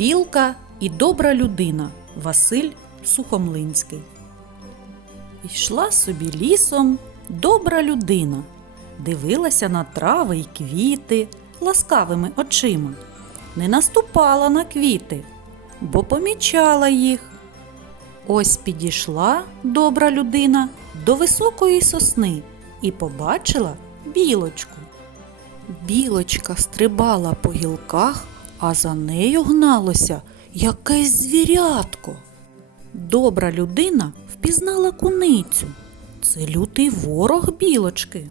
Білка і добра людина Василь Сухомлинський. Йшла собі лісом добра людина, дивилася на трави й квіти ласкавими очима, не наступала на квіти, бо помічала їх. Ось підійшла добра людина до високої сосни і побачила білочку. Білочка стрибала по гілках, а за нею гналося якесь звірятко. Добра людина впізнала куницю. Це лютий ворог білочки.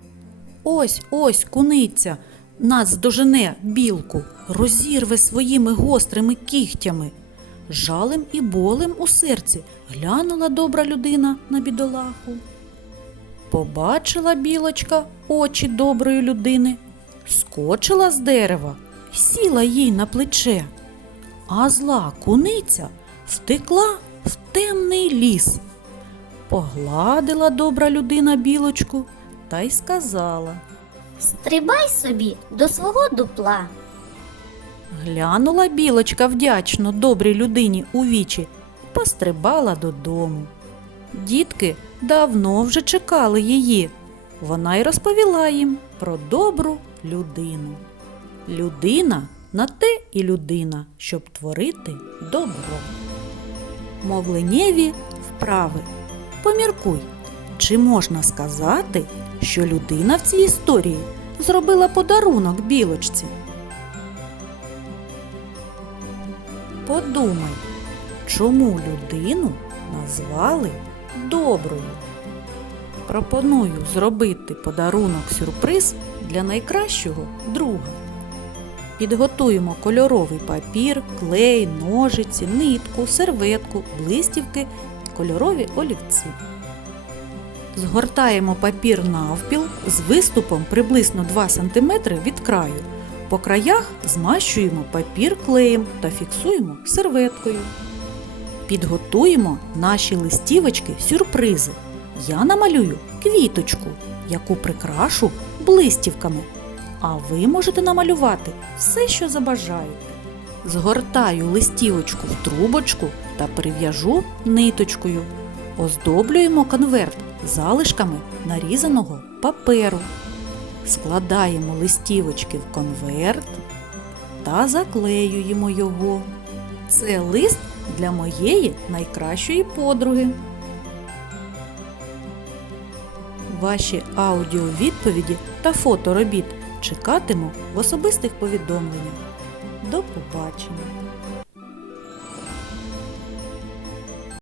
Ось ось куниця нас здожене білку, розірве своїми гострими кігтями. Жалем і болем у серці глянула добра людина на бідолаху. Побачила білочка очі доброї людини, скочила з дерева, сіла їй на плече. А зла куниця втекла в темний ліс. Погладила добра людина білочку та й сказала. Стрибай собі до свого дупла. Глянула білочка вдячно добрій людині у вічі, пострибала додому. Дітки давно вже чекали її. Вона й розповіла їм про добру людину. Людина на те і людина, щоб творити добро. Мовленнєві вправи. Поміркуй, чи можна сказати, що людина в цій історії зробила подарунок білочці? Подумай, чому людину назвали доброю? Пропоную зробити подарунок сюрприз для найкращого друга. Підготуємо кольоровий папір, клей, ножиці, нитку, серветку, блистівки, кольорові олівці. Згортаємо папір навпіл з виступом приблизно 2 см від краю. По краях змащуємо папір клеєм та фіксуємо серветкою. Підготуємо наші листівочки сюрпризи. Я намалюю квіточку, яку прикрашу блистівками. А ви можете намалювати все, що забажаєте. Згортаю листівочку в трубочку та прив'яжу ниточкою. Оздоблюємо конверт залишками нарізаного паперу. Складаємо листівочки в конверт та заклеюємо його. Це лист для моєї найкращої подруги. Ваші аудіовідповіді та фото робіт чекатиму в особистих повідомленнях. До побачення!